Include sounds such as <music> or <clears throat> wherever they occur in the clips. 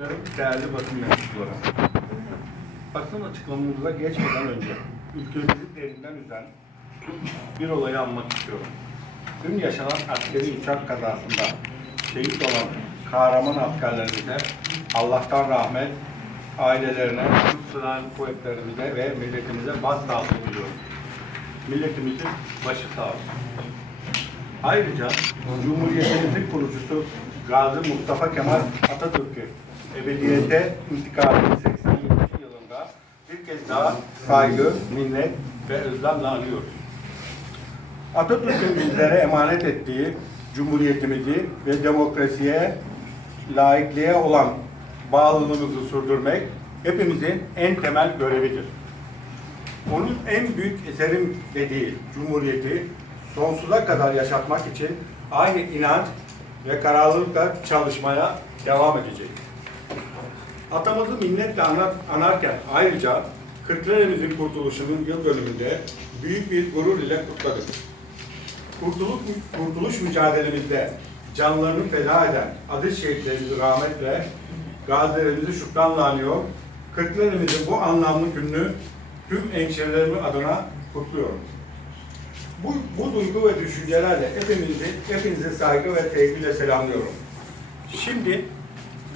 Değerli basın mensupları. Basın açıklamamıza geçmeden önce ülkemizi derinden üzen bir olayı anmak istiyorum. Dün yaşanan askeri uçak kazasında şehit olan kahraman askerlerimize Allah'tan rahmet, ailelerine, Türk Silahlı Kuvvetlerimize ve milletimize başsağlığı diliyorum. Milletimizin başı sağ olsun. Ayrıca Cumhuriyetimizin kurucusu Gazi Mustafa Kemal Atatürk'ü ebediyete intikalinin 87. yılında bir kez daha saygı, minnet ve özlemle anıyoruz. Atatürk'ün bizlere emanet ettiği Cumhuriyetimizi ve demokrasiye, laikliğe olan bağlılığımızı sürdürmek hepimizin en temel görevidir. Onun en büyük eserim dediği Cumhuriyeti sonsuza kadar yaşatmak için aynı inanç ve kararlılıkla çalışmaya devam edecek. Atamızı minnetle anar, anarken ayrıca Kırklareli'mizin kurtuluşunun yıl dönümünde büyük bir gurur ile kutladık. Kurtuluş, kurtuluş mücadelemizde canlarını feda eden aziz şehitlerimizi rahmetle, gazilerimizi şükranla anıyor. Kırklareli'mizin bu anlamlı gününü tüm hemşehrilerimin adına kutluyorum. Bu, bu duygu ve düşüncelerle hepinizi, hepinizi saygı ve sevgiyle selamlıyorum. Şimdi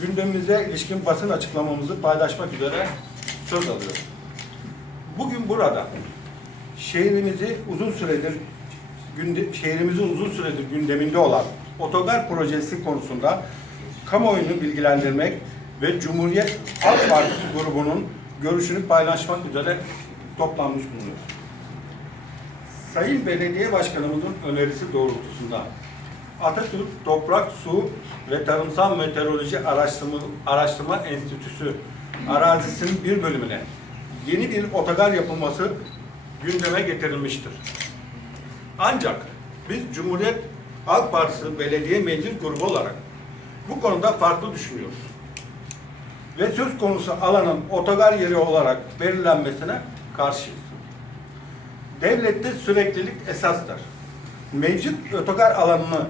gündemimize ilişkin basın açıklamamızı paylaşmak üzere söz alıyorum. Bugün burada şehrimizi uzun süredir şehrimizin uzun süredir gündeminde olan otogar projesi konusunda kamuoyunu bilgilendirmek ve Cumhuriyet Halk Partisi grubunun görüşünü paylaşmak üzere toplanmış bulunuyoruz. Sayın Belediye Başkanımızın önerisi doğrultusunda Atatürk Toprak, Su ve Tarımsal Meteoroloji Araştırma, Araştırma Enstitüsü arazisinin bir bölümüne yeni bir otogar yapılması gündeme getirilmiştir. Ancak biz Cumhuriyet Halk Partisi Belediye Meclis Grubu olarak bu konuda farklı düşünüyoruz. Ve söz konusu alanın otogar yeri olarak belirlenmesine karşıyız. Devlette süreklilik esastır. Mevcut otogar alanını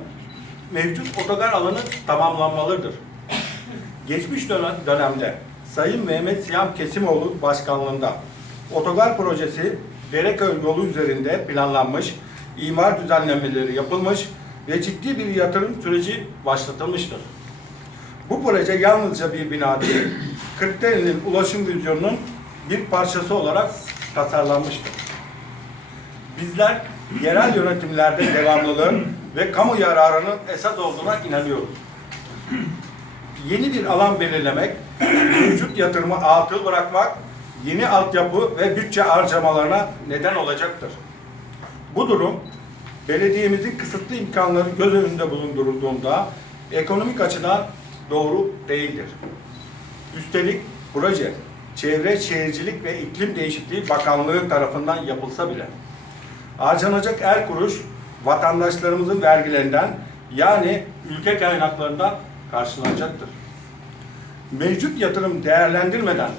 mevcut otogar alanı tamamlanmalıdır. Geçmiş dönem, dönemde Sayın Mehmet Siyam Kesimoğlu başkanlığında otogar projesi Dereköy yolu üzerinde planlanmış, imar düzenlemeleri yapılmış ve ciddi bir yatırım süreci başlatılmıştır. Bu proje yalnızca bir bina değil, Kırklareli'nin ulaşım vizyonunun bir parçası olarak tasarlanmıştır. Bizler yerel yönetimlerde devamlılığın ve kamu yararının esas olduğuna inanıyoruz. <clears throat> Yeni bir alan belirlemek, <clears throat> mevcut yatırımı atıl bırakmak, yeni altyapı ve bütçe harcamalarına neden olacaktır. Bu durum, belediyemizin kısıtlı imkanları göz önünde bulundurulduğunda ekonomik açıdan doğru değildir. Üstelik proje, Çevre Şehircilik ve İklim Değişikliği Bakanlığı tarafından yapılsa bile harcanacak her kuruş vatandaşlarımızın vergilerinden yani ülke kaynaklarından karşılanacaktır. Mevcut yatırım değerlendirmeden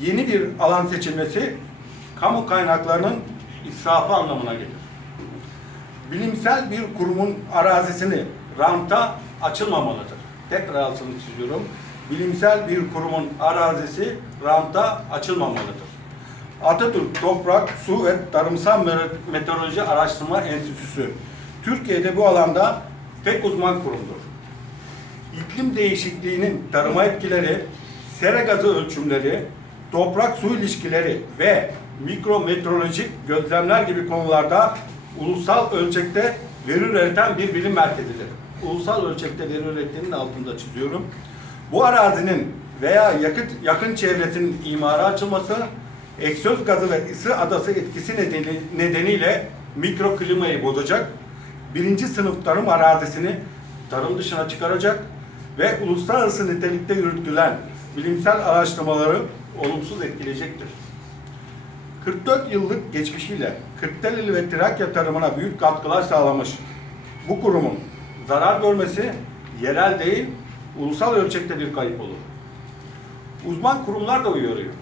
yeni bir alan seçilmesi kamu kaynaklarının israfı anlamına gelir. Bilimsel bir kurumun arazisini ranta açılmamalıdır. Tekrar altını çiziyorum. Bilimsel bir kurumun arazisi ranta açılmamalıdır. Atatürk Toprak, Su ve Tarımsal Meteoroloji Araştırma Enstitüsü Türkiye'de bu alanda tek uzman kurumdur. İklim değişikliğinin tarıma etkileri, sera gazı ölçümleri, toprak su ilişkileri ve mikrometeorolojik gözlemler gibi konularda ulusal ölçekte veri üreten bir bilim merkezidir. Ulusal ölçekte veri ürettiğinin altında çiziyorum. Bu arazinin veya yakıt, yakın çevresinin imara açılması, egzoz gazı ve ısı adası etkisi nedeni, nedeniyle mikroklimayı bozacak, birinci sınıf tarım arazisini tarım dışına çıkaracak ve uluslararası nitelikte yürütülen bilimsel araştırmaları olumsuz etkileyecektir. 44 yıllık geçmişiyle Kırklareli ve Trakya tarımına büyük katkılar sağlamış bu kurumun zarar görmesi yerel değil, ulusal ölçekte bir kayıp olur. Uzman kurumlar da uyarıyor.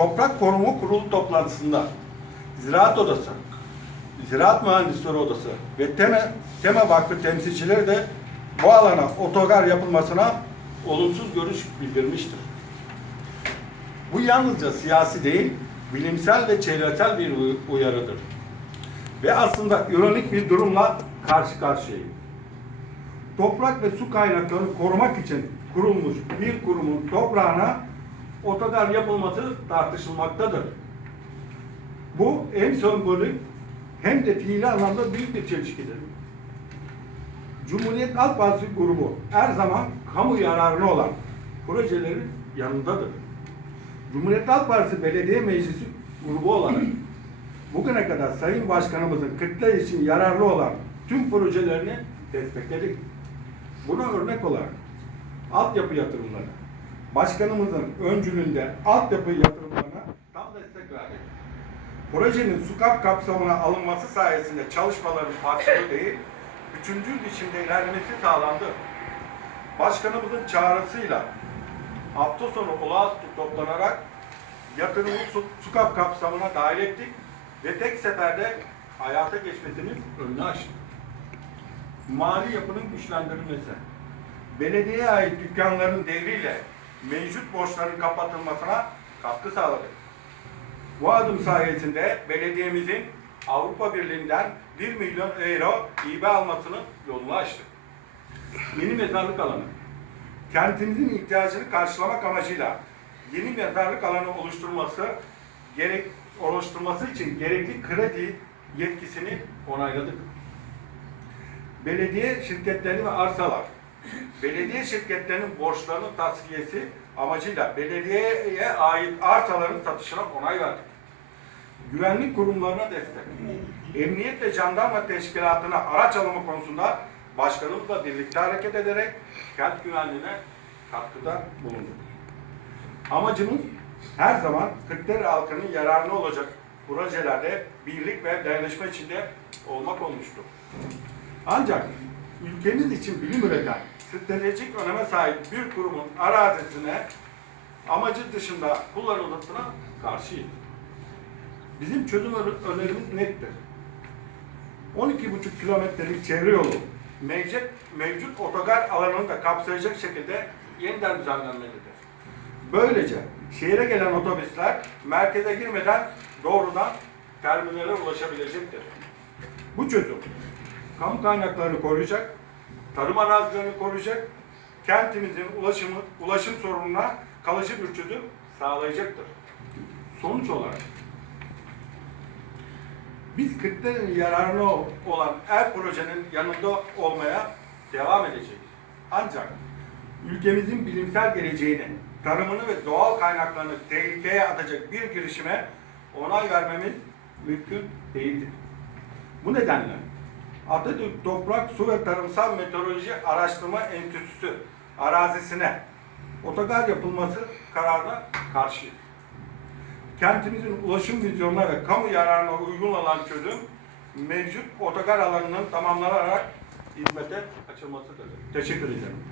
Toprak Korumu Kurulu toplantısında Ziraat Odası, Ziraat Mühendisleri Odası ve Tema, Tema Vakfı temsilcileri de bu alana otogar yapılmasına olumsuz görüş bildirmiştir. Bu yalnızca siyasi değil, bilimsel ve çevresel bir uy- uyarıdır. Ve aslında ironik bir durumla karşı karşıyayız. Toprak ve su kaynaklarını korumak için kurulmuş bir kurumun toprağına otogar yapılması tartışılmaktadır. Bu hem sembolik hem de fiili anlamda büyük bir çelişkidir. Cumhuriyet Halk Partisi grubu her zaman kamu yararına olan projelerin yanındadır. Cumhuriyet Halk Partisi Belediye Meclisi grubu olarak <clears throat> bugüne kadar Sayın Başkanımızın kırklar için yararlı olan tüm projelerini destekledik. Buna örnek olarak altyapı yatırımları, başkanımızın öncülüğünde altyapı yatırımlarına tam destek verdik. Projenin SUKAP kapsamına alınması sayesinde çalışmaların parçalı değil, üçüncü biçimde ilerlemesi sağlandı. Başkanımızın çağrısıyla hafta sonu olağanüstü toplanarak yatırımı su, SUKAP kapsamına dahil ettik ve tek seferde hayata geçmesinin önünü açtık. Mali yapının güçlendirilmesi, belediyeye ait dükkanların devriyle mevcut borçların kapatılmasına katkı sağladık. Bu adım sayesinde belediyemizin Avrupa Birliği'nden 1 milyon euro hibe almasının yolunu açtık. Yeni mezarlık alanı. Kentimizin ihtiyacını karşılamak amacıyla yeni mezarlık alanı oluşturması gerek oluşturması için gerekli kredi yetkisini onayladık. Belediye şirketleri ve arsalar. Belediye şirketlerinin borçlarının tasfiyesi amacıyla belediyeye ait arsaların satışına onay verdik. Güvenlik kurumlarına destek. Emniyet ve jandarma teşkilatına araç alımı konusunda başkanımızla birlikte hareket ederek kent güvenliğine katkıda bulunduk. Amacımız her zaman Kırklareli halkının yararına olacak projelerde birlik ve dayanışma içinde olmak olmuştur. Ancak ülkemiz için bilim üreten, stratejik öneme sahip bir kurumun arazisine amacı dışında kullanılmasına karşıyız. Bizim çözüm önerimiz nettir. 12,5 kilometrelik çevre yolu mevcut, mevcut otogar alanını da kapsayacak şekilde yeniden düzenlenmelidir. Böylece şehire gelen otobüsler merkeze girmeden doğrudan terminale ulaşabilecektir. Bu çözüm kamu kaynaklarını koruyacak, tarım arazilerini koruyacak, kentimizin ulaşımı, ulaşım sorununa kalıcı bir çözüm sağlayacaktır. Sonuç olarak biz Kırklareli'nin yararına olan her projenin yanında olmaya devam edeceğiz. Ancak ülkemizin bilimsel geleceğini, tarımını ve doğal kaynaklarını tehlikeye atacak bir girişime onay vermemiz mümkün değildir. Bu nedenle Atatürk Toprak Su ve Tarımsal Meteoroloji Araştırma Enstitüsü arazisine otogar yapılması kararına karşıyız. Kentimizin ulaşım vizyonuna ve kamu yararına uygun olan çözüm mevcut otogar alanının tamamlanarak hizmete açılmasıdır. Teşekkür ederim.